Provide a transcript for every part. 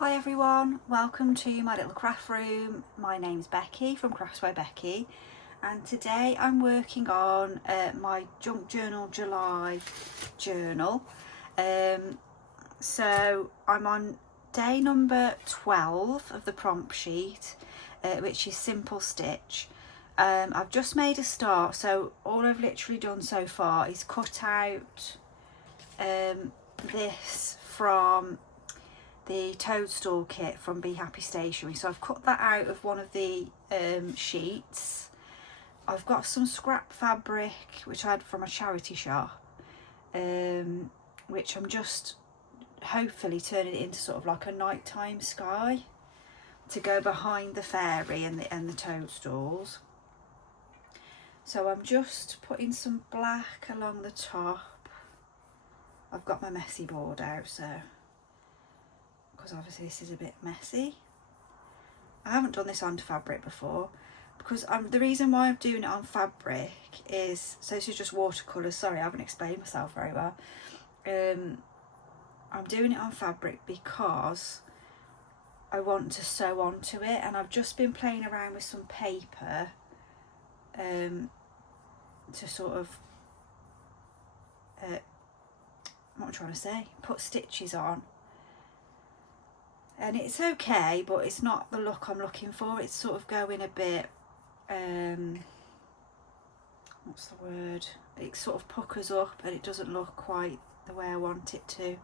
Hi everyone, welcome to my little craft room. My name's Becky from Crafts by Becky, and today I'm working on my Junk Journal July journal. So I'm on day number 12 of the prompt sheet, which is simple stitch. I've just made a start, so all I've literally done so far is cut out this from the toadstool kit from Be Happy Stationery. So I've cut that out of one of the sheets. I've got some scrap fabric which I had from a charity shop, which I'm just hopefully turning it into sort of like a nighttime sky to go behind the fairy and the toadstools. So I'm just putting some black along the top. I've got my messy board out, so because obviously this is a bit messy. I haven't done this onto fabric before because the reason why I'm doing it on fabric is, so this is just watercolours, sorry I haven't explained myself very well. I'm doing it on fabric because I want to sew onto it, and I've just been playing around with some paper to sort of, what am I trying to say, put stitches on. And it's okay, but it's not the look I'm looking for. It's sort of going a bit, what's the word? It sort of puckers up and it doesn't look quite the way I want it to.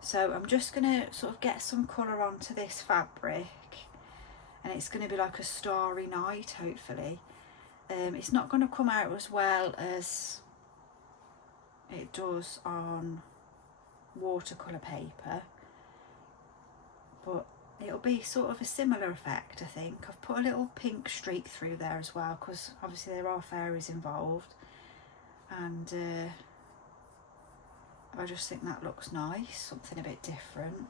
So I'm just going to sort of get some colour onto this fabric, and it's going to be like a starry night, hopefully. It's not going to come out as well as it does on watercolour paper, but it'll be sort of a similar effect, I think. I've put a little pink streak through there as well because obviously there are fairies involved, and I just think that looks nice, something a bit different.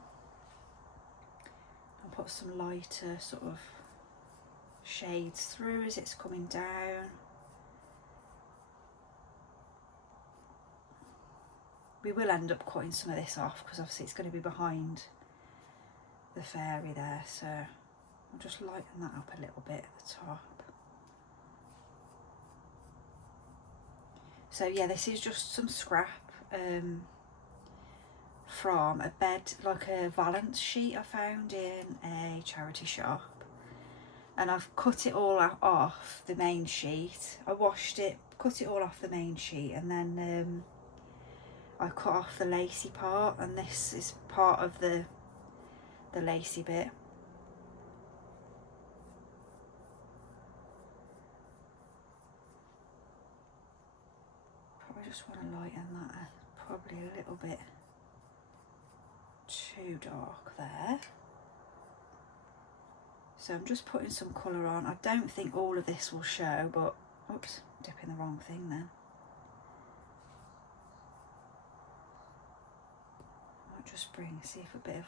I'll put some lighter sort of shades through as it's coming down. We will end up cutting some of this off because obviously it's going to be behind the fairy there, so I'll just lighten that up a little bit at the top. So yeah, this is just some scrap from a bed, like a valance sheet I found in a charity shop, and I've cut it all off the main sheet. I washed it, cut it all off the main sheet, and then I cut off the lacy part, and this is part of the lacy bit. Probably just want to lighten that, probably a little bit too dark there. So I'm just putting some colour on. I don't think all of this will show, but oops, dipping the wrong thing then. I might just see if a bit of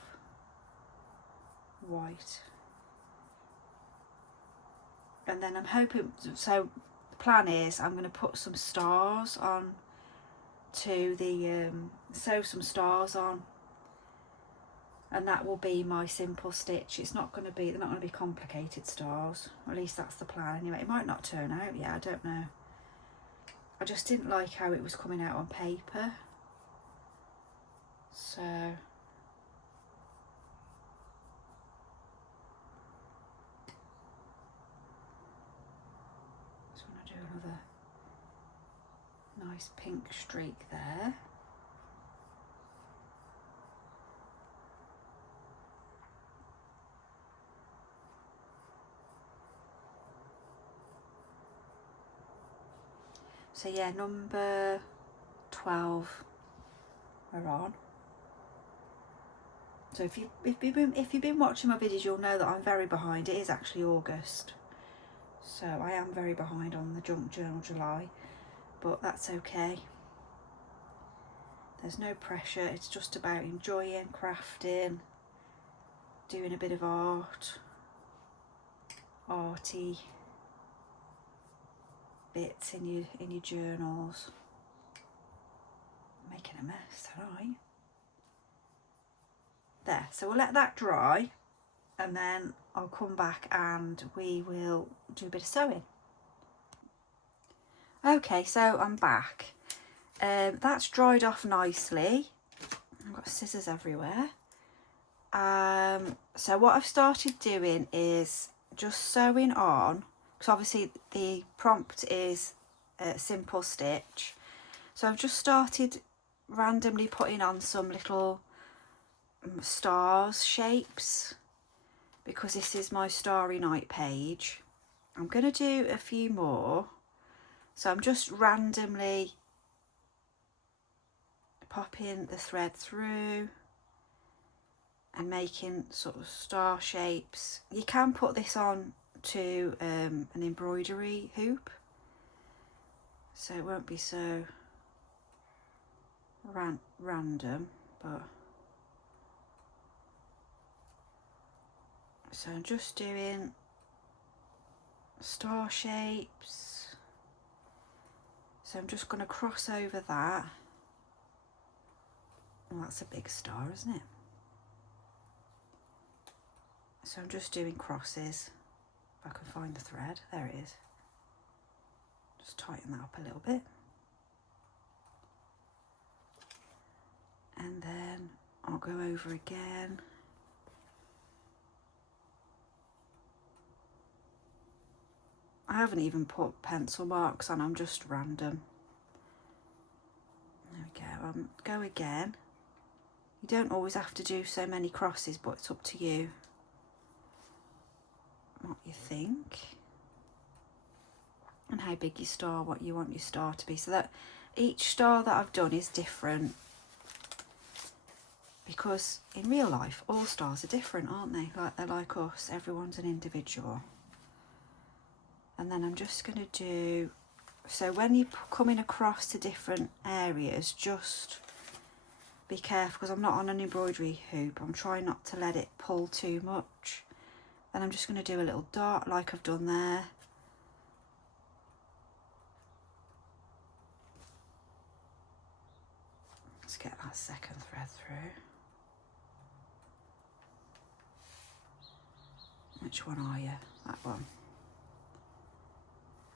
white, and then I'm hoping, so the plan is I'm going to put some stars on to the sew some stars on, and that will be my simple stitch. It's not going to be, they're not going to be complicated stars, or at least that's the plan anyway. It might not turn out yet, I don't know. I just didn't like how it was coming out on paper, so another nice pink streak there. So yeah, number 12 we're on. So if you've been watching my videos, you'll know that I'm very behind. It is actually August, so I am very behind on the Junk Journal July, but that's okay. There's no pressure, it's just about enjoying, crafting, doing a bit of arty bits in your journals. I'm making a mess, aren't I? There, so we'll let that dry and then I'll come back and we will do a bit of sewing. Okay, so I'm back. That's dried off nicely. I've got scissors everywhere. So what I've started doing is just sewing on, because obviously the prompt is a simple stitch. So I've just started randomly putting on some little stars shapes, because this is my Starry Night page. I'm going to do a few more. So I'm just randomly popping the thread through and making sort of star shapes. You can put this on to an embroidery hoop, so it won't be so random, but so I'm just doing star shapes. So I'm just going to cross over that. Well, that's a big star, isn't it? So I'm just doing crosses. If I can find the thread, there it is. Just tighten that up a little bit. And then I'll go over again. I haven't even put pencil marks on, I'm just random. There we go, go again. You don't always have to do so many crosses, but it's up to you what you think and how big your star, what you want your star to be, so that each star that I've done is different, because in real life all stars are different, aren't they? Like they're like us, everyone's an individual. And then I'm just going to do, so when you're coming across to different areas, just be careful, because I'm not on an embroidery hoop. I'm trying not to let it pull too much. Then I'm just going to do a little dot like I've done there. Let's get that second thread through. Which one are you? That one.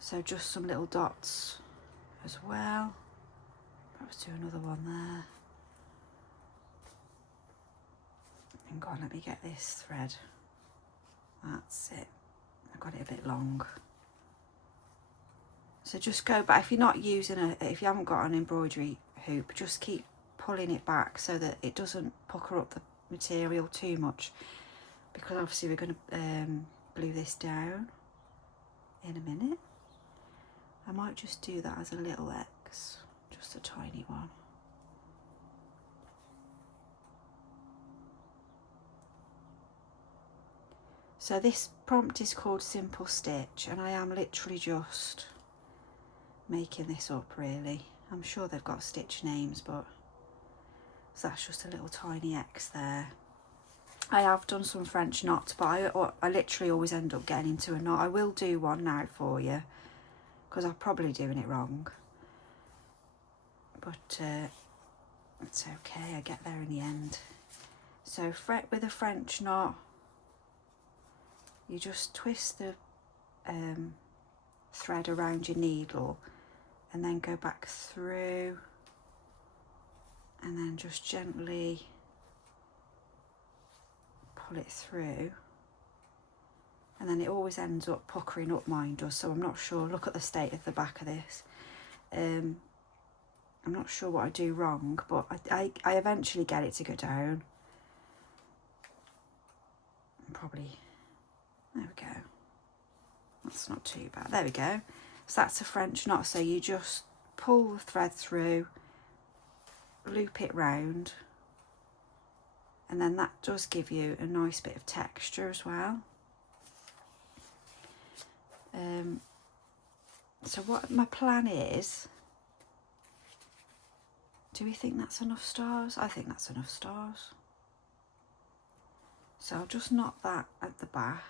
So just some little dots as well. Perhaps do another one there. Hang on, let me get this thread. That's it. I've got it a bit long. So just go back. If you're not using if you haven't got an embroidery hoop, just keep pulling it back so that it doesn't pucker up the material too much, because obviously we're going to glue this down in a minute. I might just do that as a little X, just a tiny one. So this prompt is called Simple Stitch, and I am literally just making this up really. I'm sure they've got stitch names, but so that's just a little tiny X there. I have done some French knots, but I literally always end up getting into a knot. I will do one now for you, because I'm probably doing it wrong. But it's okay, I get there in the end. So fret with a French knot. You just twist the thread around your needle and then go back through, and then just gently pull it through, and then it always ends up puckering up, mine does, so I'm not sure. Look at the state of the back of this. I'm not sure what I do wrong, but I eventually get it to go down. Probably, there we go. That's not too bad. There we go. So that's a French knot. So you just pull the thread through, loop it round, and then that does give you a nice bit of texture as well. So what my plan is, do we think that's enough stars? I think that's enough stars. So I'll just knot that at the back.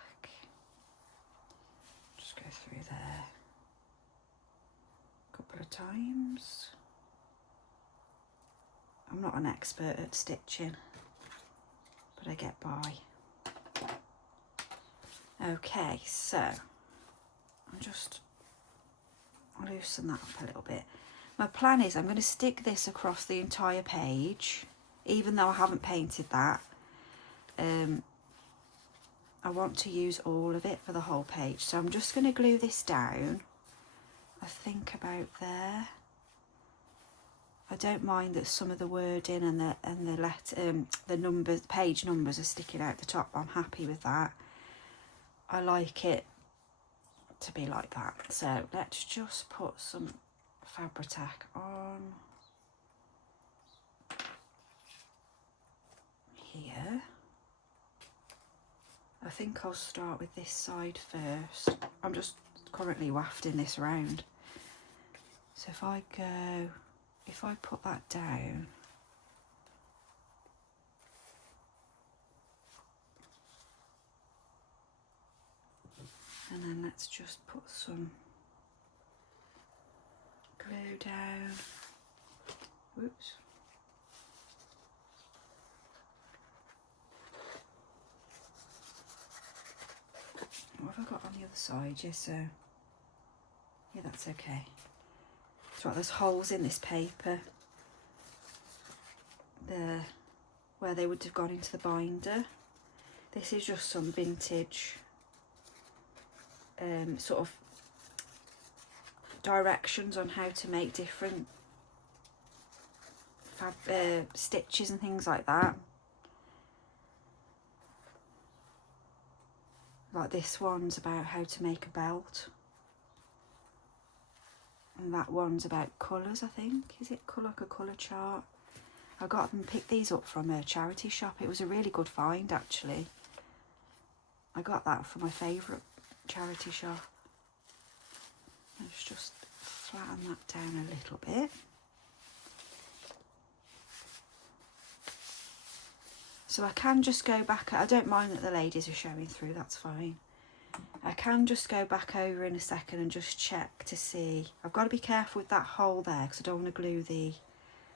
Just go through there a couple of times. I'm not an expert at stitching, pie. Okay, so I'll just loosen that up a little bit. My plan is I'm going to stick this across the entire page, even though I haven't painted that. I want to use all of it for the whole page, so I'm just going to glue this down, I think about there. I don't mind that some of the wording and the numbers, page numbers are sticking out the top. I'm happy with that. I like it to be like that. So let's just put some Fabri-Tac on here. I think I'll start with this side first. I'm just currently wafting this around. So if I put that down, and then let's just put some glue down. Whoops. What have I got on the other side? Yes, so yeah, that's okay. That's right, there's holes in this paper there where they would have gone into the binder. This is just some vintage sort of directions on how to make different stitches and things like that. Like this one's about how to make a belt, and that one's about colours, I think. Is it like a colour chart? I got them, picked these up from a charity shop. It was a really good find, actually. I got that from my favourite charity shop. Let's just flatten that down a little bit. So I can just go back, I don't mind that the ladies are showing through, that's fine. I can just go back over in a second and just check to see. I've got to be careful with that hole there because I don't want to glue the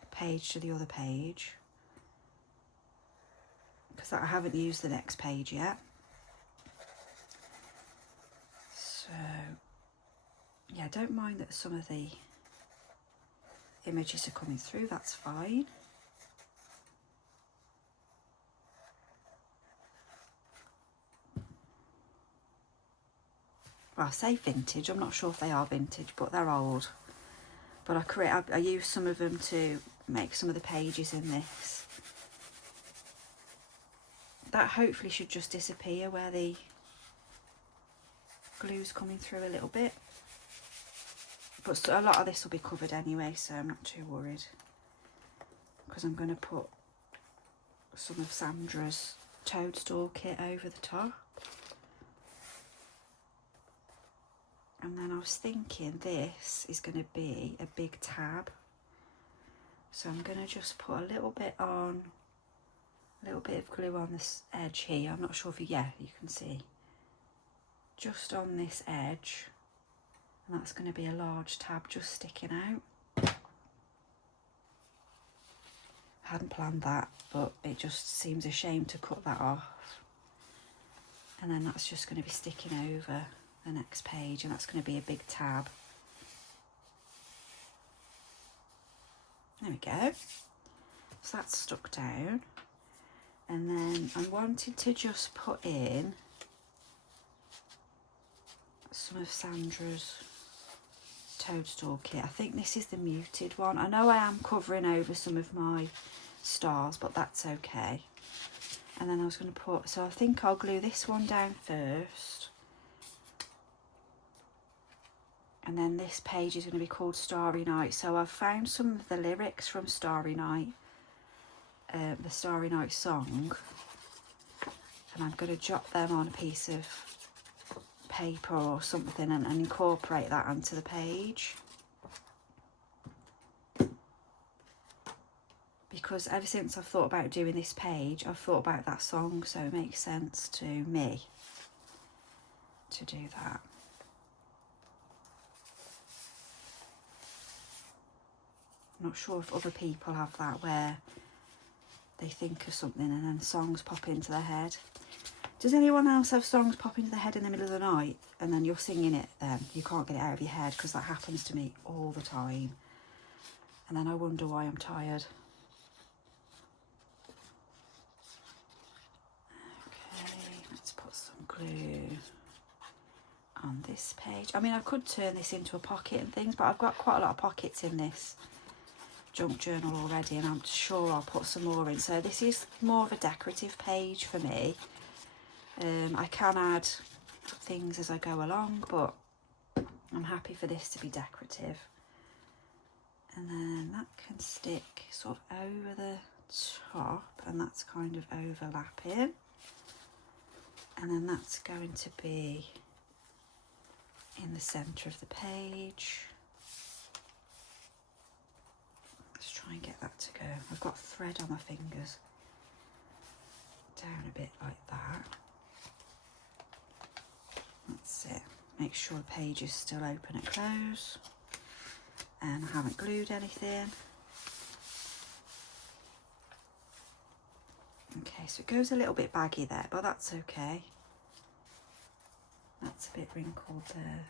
page to the other page, because I haven't used the next page yet. So yeah, I don't mind that some of the images are coming through, that's fine. Well, I say vintage, I'm not sure if they are vintage, but they're old. But I use some of them to make some of the pages in this. That hopefully should just disappear where the glue's coming through a little bit. But a lot of this will be covered anyway, so I'm not too worried. Because I'm going to put some of Sandra's toadstool kit over the top. And then I was thinking this is going to be a big tab. So I'm going to just put a little bit on, a little bit of glue on this edge here. I'm not sure if you can see. Just on this edge. And that's going to be a large tab just sticking out. I hadn't planned that, but it just seems a shame to cut that off. And then that's just going to be sticking over the next page, and that's going to be a big tab. There we go. So that's stuck down. And then I wanted to just put in some of Sandra's toadstool kit. I think this is the muted one. I know I am covering over some of my stars, but that's okay. And then I was going to put, so I think I'll glue this one down first. And then this page is going to be called Starry Night. So I've found some of the lyrics from Starry Night, the Starry Night song. And I'm going to jot them on a piece of paper or something and incorporate that onto the page. Because ever since I've thought about doing this page, I've thought about that song, so it makes sense to me to do that. I'm not sure if other people have that where they think of something and then songs pop into their head. Does anyone else have songs pop into their head in the middle of the night and then you're singing it then? You can't get it out of your head, because that happens to me all the time. And then I wonder why I'm tired. Okay, let's put some glue on this page. I mean, I could turn this into a pocket and things, but I've got quite a lot of pockets in this junk journal already, and I'm sure I'll put some more in. So this is more of a decorative page for me. I can add things as I go along, but I'm happy for this to be decorative. And then that can stick sort of over the top, and that's kind of overlapping. And then that's going to be in the centre of the page. Let's try and get that to go. I've got thread on my fingers. Down a bit like that. That's it. Make sure the page is still open and close. And I haven't glued anything. Okay, so it goes a little bit baggy there, but that's okay. That's a bit wrinkled there.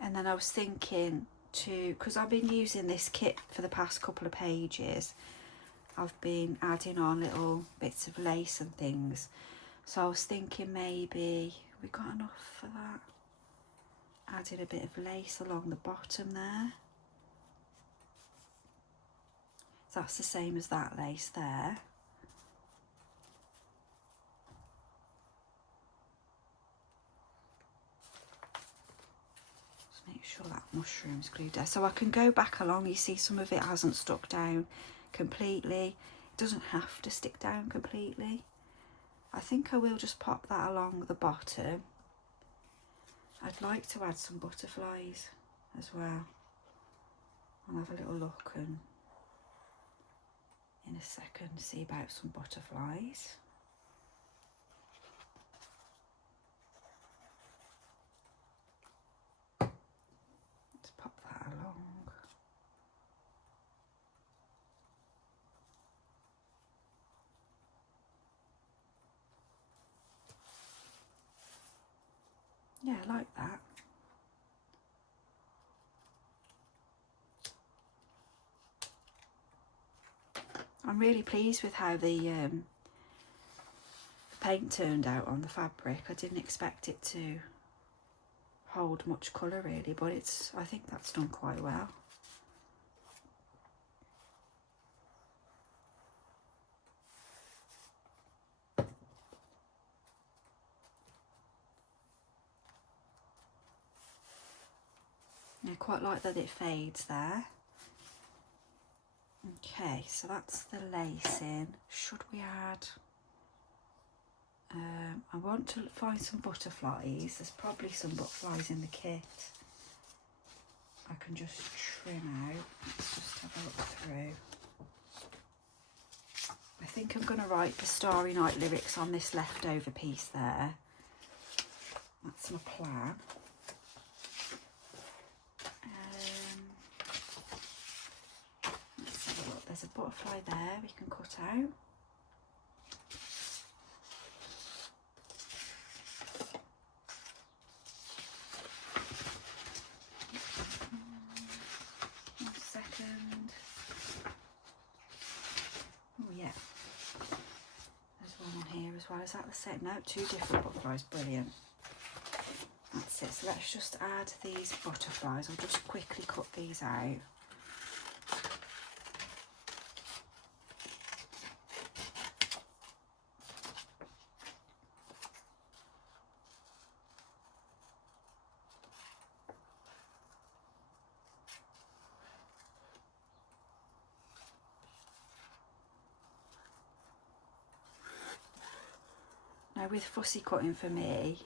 And then I was thinking because I've been using this kit for the past couple of pages, I've been adding on little bits of lace and things. So I was thinking maybe we got enough for that. Added a bit of lace along the bottom there. So that's the same as that lace there. Just make sure that mushroom's glued there. So I can go back along. You see some of it hasn't stuck down completely. It doesn't have to stick down completely. I think I will just pop that along the bottom. I'd like to add some butterflies as well. I'll have a little look and in a second see about some butterflies. Let's pop that along. Yeah, I like that. I'm really pleased with how the paint turned out on the fabric. I didn't expect it to hold much colour really, but I think that's done quite well. I quite like that it fades there. Okay, so that's the lacing. Should we add... I want to find some butterflies. There's probably some butterflies in the kit. I can just trim out. Let's just have a look through. I think I'm going to write the Starry Night lyrics on this leftover piece there. That's my plan. Let's have a look. There's a butterfly there we can cut out. Well, is that the same? No, two different butterflies. Brilliant. That's it. So let's just add these butterflies. I'll just quickly cut these out. Now with fussy cutting for me,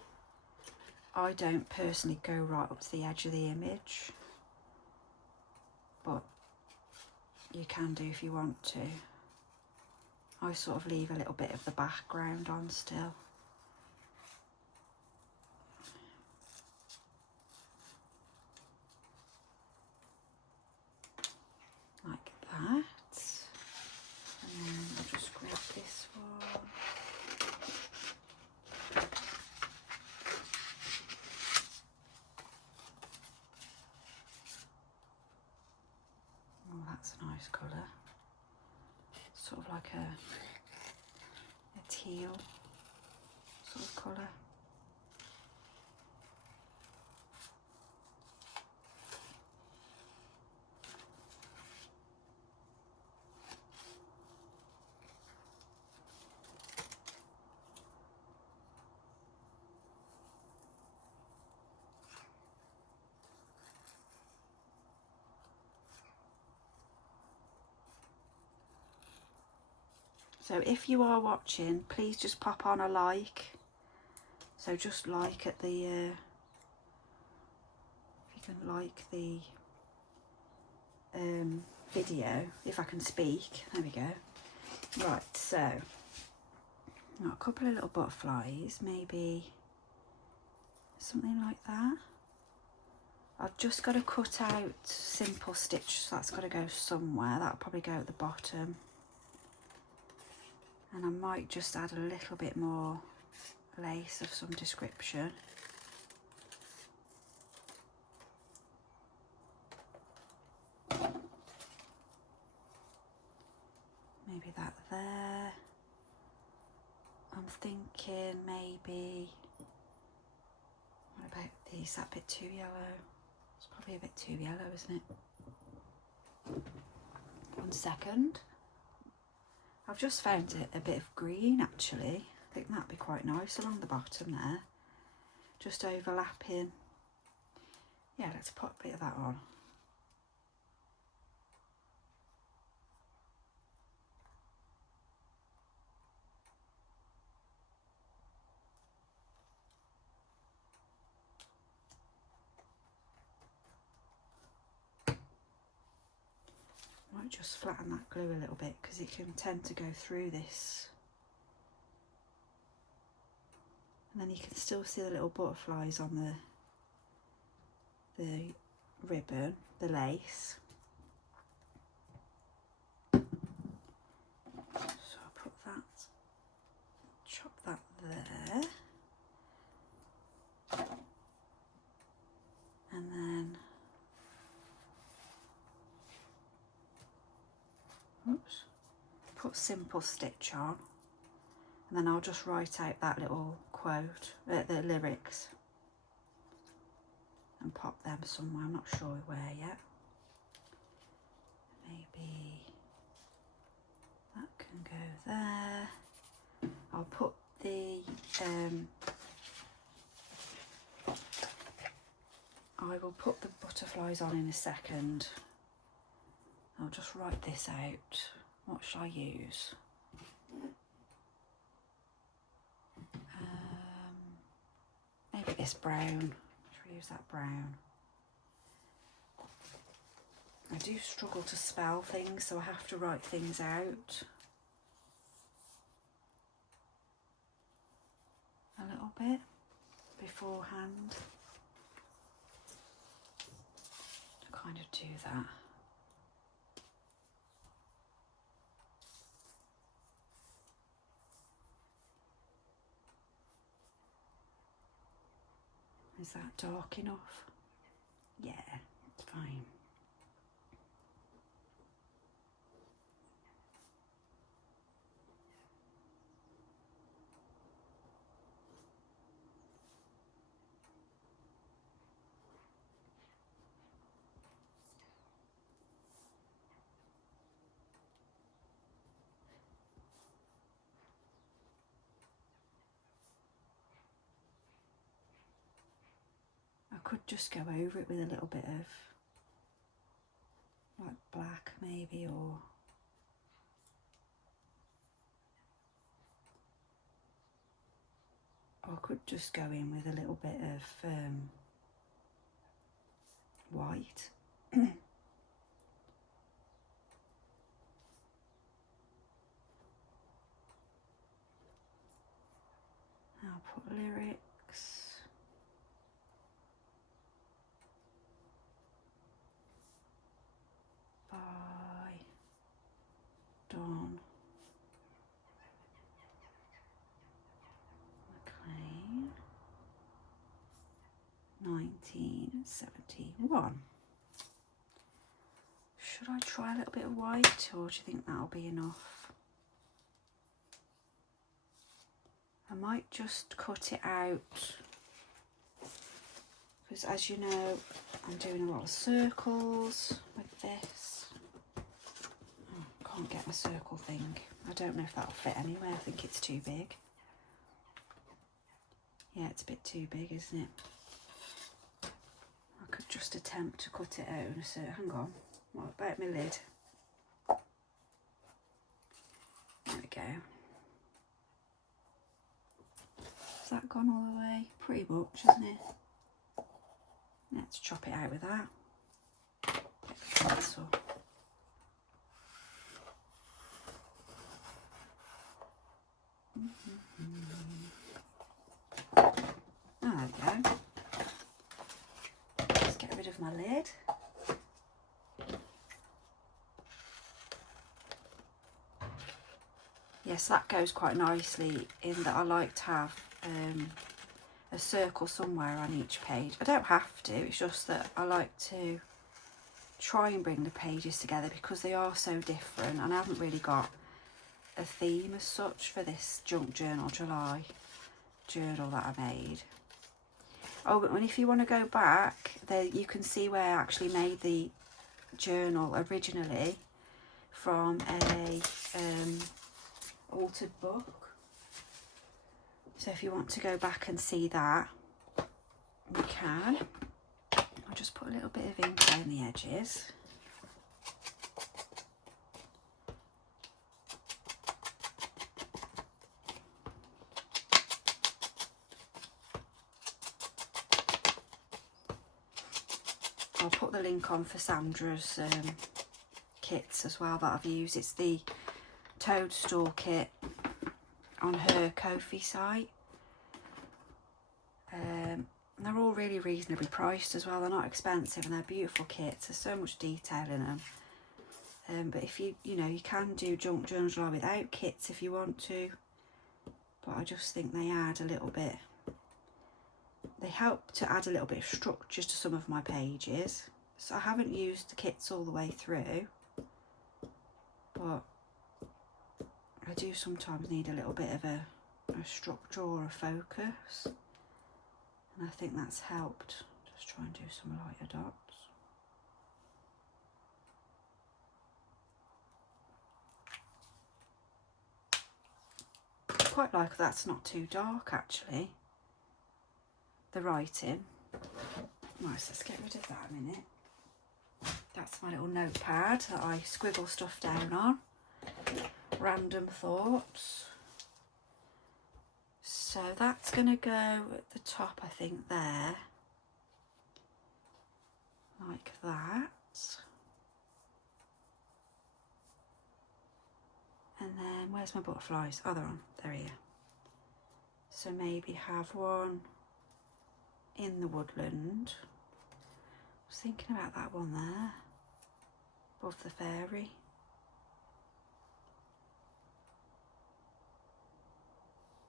I don't personally go right up to the edge of the image, but you can do if you want to. I sort of leave a little bit of the background on still. that's a nice colour. Sort of like a teal sort of colour. So if you are watching, please just pop on a like. So just like at the, if you can like the video, if I can speak. There we go. Right, so got a couple of little butterflies, maybe something like that. I've just got to cut out simple stitch, so that's got to go somewhere. That'll probably go at the bottom. And I might just add a little bit more lace of some description. Maybe that there. I'm thinking maybe, what about these? That bit too yellow? It's probably a bit too yellow, isn't it? 1 second. I've just found a bit of green actually. I think that'd be quite nice along the bottom there. Just overlapping. Yeah, let's put a bit of that on. Might just flatten that glue a little bit because it can tend to go through this. And then you can still see the little butterflies on the ribbon, the lace. So I'll put that, chop that there. And then, oops, put simple stitch on. And then I'll just write out that little quote, the lyrics, and pop them somewhere. I'm not sure where yet. Maybe that can go there. I'll put the, I will put the butterflies on in a second. I'll just write this out. What shall I use? Maybe this brown. Should we use that brown? I do struggle to spell things, so I have to write things out a little bit beforehand to kind of do that. Is that dark enough? Yeah, it's fine. I could just go over it with a little bit of like black maybe, or I could just go in with a little bit of white. I'll put lyrics. By Dawn McLean, 1971. Should I try a little bit of white, or do you think that'll be enough? I might just cut it out, because as you know, I'm doing a lot of circles with this. Oh, can't get my circle thing. I don't know if that'll fit anyway. I think it's too big. Yeah, it's a bit too big, isn't it? I could just attempt to cut it out in a circle. Hang on. What about my lid? There we go. Has that gone all the way? Pretty much, isn't it? Let's chop it out with that. Get the pencil. Oh, there we go. Let's get rid of my lid. Yes, that goes quite nicely in that I like to have a circle somewhere on each page. I don't have to, it's just that I like to try and bring the pages together because they are so different, and I haven't really got a theme as such for this Junk Journal July journal that I made. Oh, and if you want to go back, there you can see where I actually made the journal originally from a altered book. So if you want to go back and see that, you can. I'll just put a little bit of ink around the edges. I'll put the link on for Sandra's kits as well that I've used. It's the Toadstool kit on her Ko-fi site. They're all really reasonably priced as well. They're not expensive and they're beautiful kits. There's so much detail in them. But if you know, you can do Junk Journal July without kits if you want to. But I just think they add a little bit. They help to add a little bit of structure to some of my pages. So I haven't used the kits all the way through, but I do sometimes need a little bit of a structure or a focus, and I think that's helped. Just try and do some lighter dots. I quite like that's not too dark actually, the writing. Nice, let's get rid of that a minute. That's my little notepad that I scribble stuff down on. Random thoughts. So that's going to go at the top, I think, there. Like that. And then, where's my butterflies? Oh, they're on. They're here. So maybe have one in the woodland. I was thinking about that one there. Above the fairy.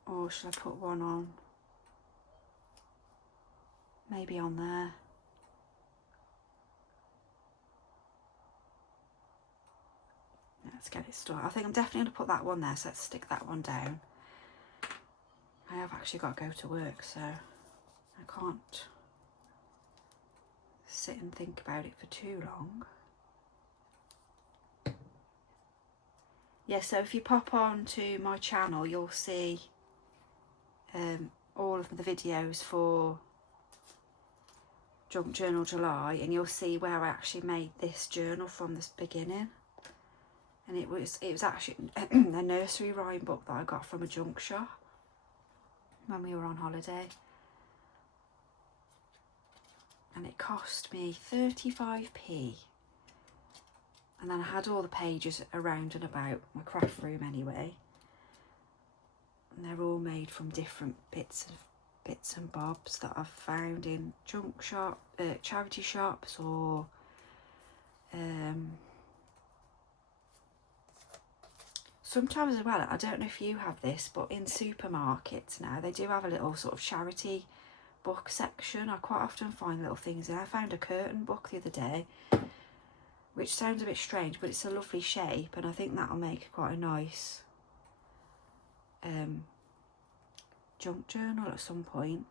Or should I put one on? Maybe on there. Let's get it started. I think I'm definitely going to put that one there, so let's stick that one down. I have actually got to go to work, so I can't sit and think about it for too long. Yeah, so if you pop on to my channel, you'll see all of the videos for Junk Journal July, and you'll see where I actually made this journal from the beginning. And it was actually a nursery rhyme book that I got from a junk shop when we were on holiday, and it cost me 35p. And then I had all the pages around and about my craft room anyway, and they're all made from different bits and bobs that I've found in junk shop, charity shops, or sometimes as well, I don't know if you have this, but in supermarkets now they do have a little sort of charity book section. I quite often find little things in. I found a curtain book the other day which sounds a bit strange, but it's a lovely shape, and I think that'll make quite a nice junk journal at some point.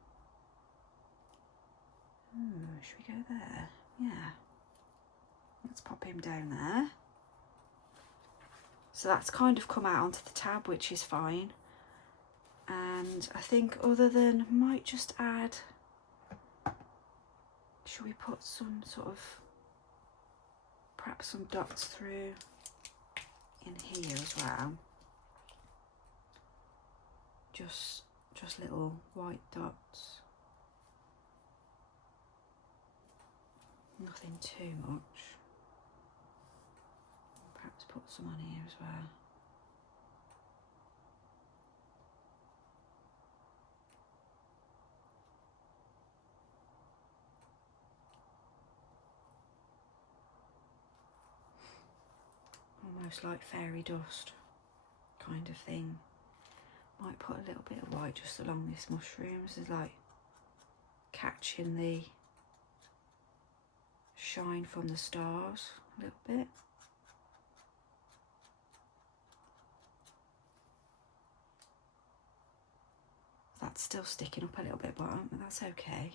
Should we go there? Yeah. Let's pop him down there. So that's kind of come out onto the tab, which is fine. And I think other than, might just add, should we put some sort of, perhaps some dots through in here as well. Just little white dots. Nothing too much. Perhaps put some on here as well. Almost like fairy dust kind of thing. Might put a little bit of white just along this mushroom. This is like catching the shine from the stars a little bit. That's still sticking up a little bit, but that's okay.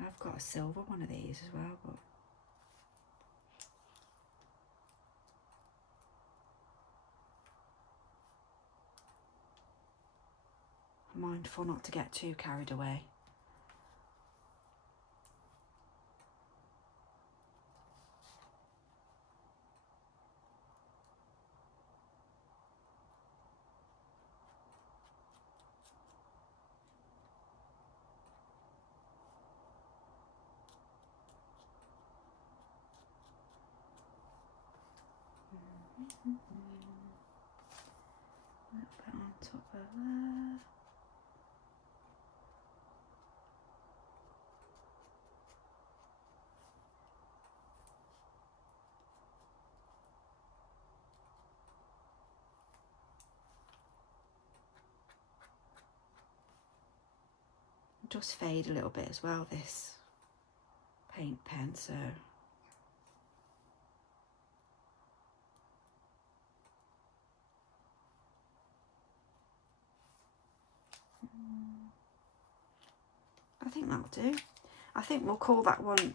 I've got a silver one of these as well, but I'm mindful not to get too carried away. A little bit on top of there. It does fade a little bit as well, this paint pen, so I think that'll do. I think we'll call that one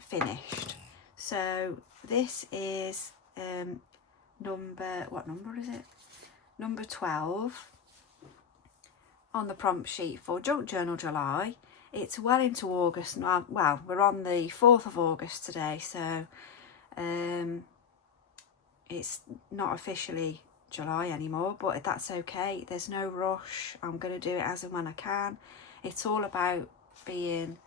finished. So this is what number is it? Number 12 on the prompt sheet for Junk Journal July. It's well into August now. Well, we're on the 4th of August today, so it's not officially July anymore, but that's okay. There's no rush. I'm going to do it as and when I can. It's all about being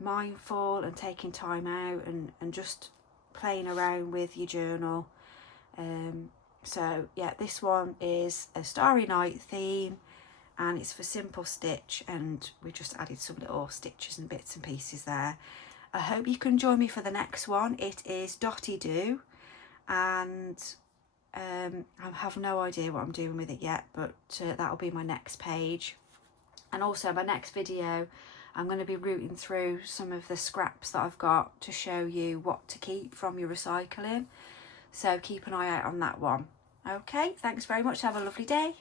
mindful and taking time out and just playing around with your journal. So yeah, this one is a Starry Night theme, and it's for simple stitch, and we just added some little stitches and bits and pieces there. I hope you can join me for the next one. It is Dotty Doo, and I have no idea what I'm doing with it yet, but that'll be my next page. And also my next video, I'm going to be rooting through some of the scraps that I've got to show you what to keep from your recycling. So keep an eye out on that one. Okay, thanks very much. Have a lovely day.